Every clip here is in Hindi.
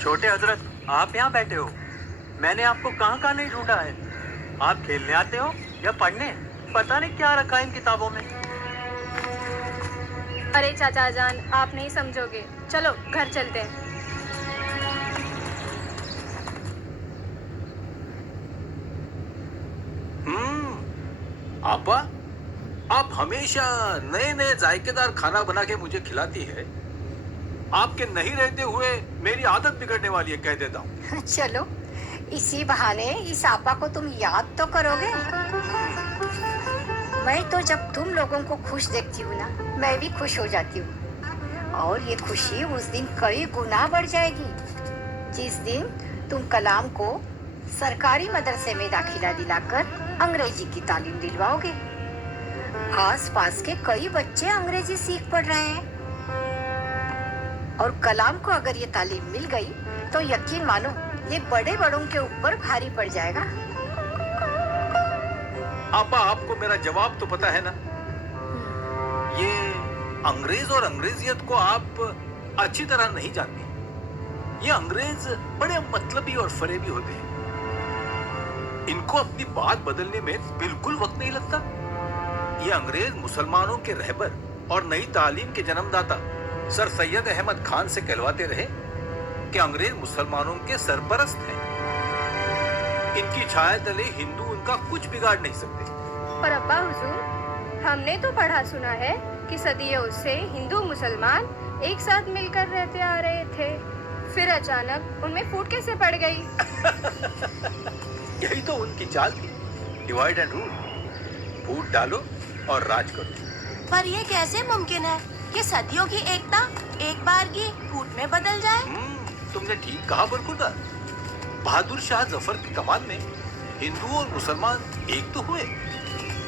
छोटे हजरत, आप यहाँ बैठे हो। मैंने आपको कहाँ कहाँ नहीं ढूंढा है। आप खेलने आते हो या पढ़ने? पता नहीं क्या रखा है इन किताबों में। अरे चाचा जान, आप नहीं समझोगे। चलो घर चलते हैं। आपा, आप हमेशा नए नए जायकेदार खाना बना के मुझे खिलाती है। आपके नहीं रहते हुए मेरी आदत बिगड़ने वाली है, कह देता हूँ। चलो, इसी बहाने इस आपा को तुम याद तो करोगे। मैं तो जब तुम लोगों को खुश देखती हूँ ना, मैं भी खुश हो जाती हूँ। और ये खुशी उस दिन कई गुना बढ़ जाएगी जिस दिन तुम कलाम को सरकारी मदरसे में दाखिला दिलाकर अंग्रेजी की तालीम दिलवाओगे। आस-पास के कई बच्चे अंग्रेजी सीख पढ़ रहे हैं और कलाम को अगर ये तालीम मिल गई तो यकीन मानो ये बड़े बड़ों के ऊपर भारी पड़ जाएगा। आपा, आपको मेरा जवाब तो पता है ना। ये अंग्रेज और अंग्रेजियत को आप अच्छी तरह नहीं जानती। ये अंग्रेज बड़े मतलबी और फरेबी होते हैं। इनको अपनी बात बदलने में बिल्कुल वक्त नहीं लगता। ये अंग्रेज मुसलमानों के रहबर और नई तालीम के जन्मदाता सर सैयद अहमद खान से कहलवाते रहे कि अंग्रेज मुसलमानों के सरपरस्त हैं। इनकी छाया तले हिंदू उनका कुछ बिगाड़ नहीं सकते। पर अब्बा हुजूर, हमने तो पढ़ा सुना है कि सदियों से हिंदू मुसलमान एक साथ मिलकर रहते आ रहे थे। फिर अचानक उनमें फूट कैसे पड़ गई? यही तो उनकी चाल थी, डिवाइड एंड रूल। फूट डालो और राज करो। पर ये कैसे मुमकिन है कि सदियों की एकता एक बार की फूट में बदल जाए? तुमने ठीक कहा बरखुरदार। बहादुर शाह जफर की कमान में हिंदू और मुसलमान एक तो हुए,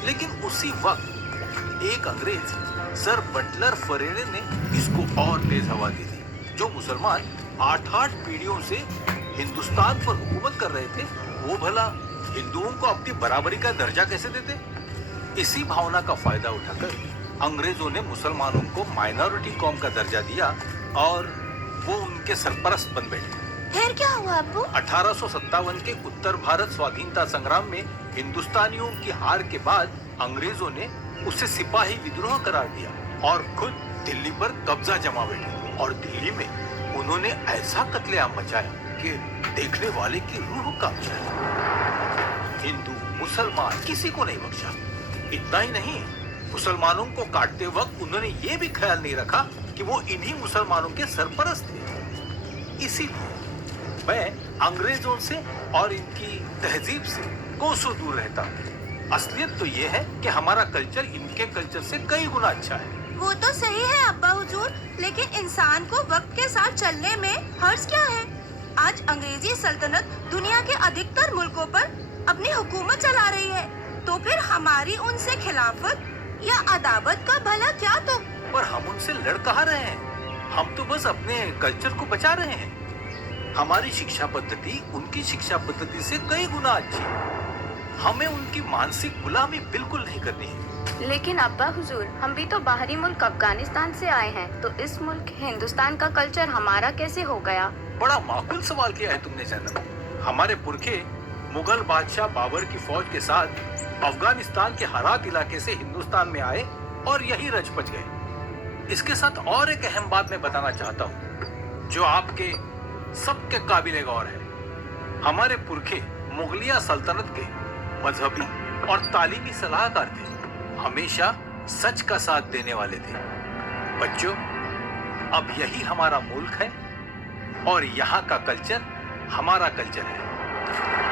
लेकिन उसी वक्त एक अंग्रेज सर बटलर फरेरे ने इसको और तेज हवा दी थी। जो मुसलमान 8-8 पीढ़ियों से हिंदुस्तान पर हुकूमत कर रहे थे, वो भला हिंदुओं को अपनी बराबरी का दर्जा कैसे देते? इसी भावना का फायदा उठाकर अंग्रेजों ने मुसलमानों को माइनॉरिटी कौम का दर्जा दिया और वो उनके सरपरस्त बन बैठे। फिर क्या हुआ अब्बू? 1857 के उत्तर भारत स्वाधीनता संग्राम में हिंदुस्तानियों की हार के बाद अंग्रेजों ने उसे सिपाही विद्रोह करार दिया और खुद दिल्ली पर कब्जा जमा बैठे। और दिल्ली में उन्होंने ऐसा कत्लेआम मचाया कि देखने वाले की रूह कांप जाए। हिंदू मुसलमान किसी को नहीं बख्शा। इतना ही नहीं, मुसलमानों को काटते वक्त उन्होंने ये भी ख्याल नहीं रखा कि वो इन्हीं मुसलमानों के सरपरस्त थे। इसीलिए मैं अंग्रेजों से और इनकी तहजीब से कोसों दूर रहता हूँ। असलियत तो ये है कि हमारा कल्चर इनके कल्चर से कई गुना अच्छा है। वो तो सही है अब्बा हुजूर, लेकिन इंसान को वक्त के साथ चलने में हर्ज क्या है? आज अंग्रेजी सल्तनत दुनिया के अधिकतर मुल्कों पर अपनी हुकूमत चला रही है, तो फिर हमारी उनसे खिलाफत या अदावत का भला क्या तुम? पर हम उनसे लड़ कहाँ रहे हैं? हम तो बस अपने कल्चर को बचा रहे हैं। हमारी शिक्षा पद्धति उनकी शिक्षा पद्धति से कई गुना अच्छी है। हमें उनकी मानसिक गुलामी बिल्कुल नहीं करनी है। लेकिन अब्बा हुजूर, हम भी तो बाहरी मुल्क अफगानिस्तान से आए हैं, तो इस मुल्क हिंदुस्तान का कल्चर हमारा कैसे हो गया? बड़ा माकूल सवाल किया है तुमने जैनब। हमारे पुरखे मुगल बादशाह बाबर की फौज के साथ अफगानिस्तान के हरात इलाके से हिंदुस्तान में आए और यही रच पच गए। इसके साथ और एक अहम बात मैं बताना चाहता हूँ जो आपके सबके काबिले गौर है। हमारे पुरखे मुगलिया सल्तनत के मजहबी और तालीमी सलाहकार थे। हमेशा सच का साथ देने वाले थे। बच्चों, अब यही हमारा मुल्क है और यहाँ का कल्चर हमारा कल्चर है।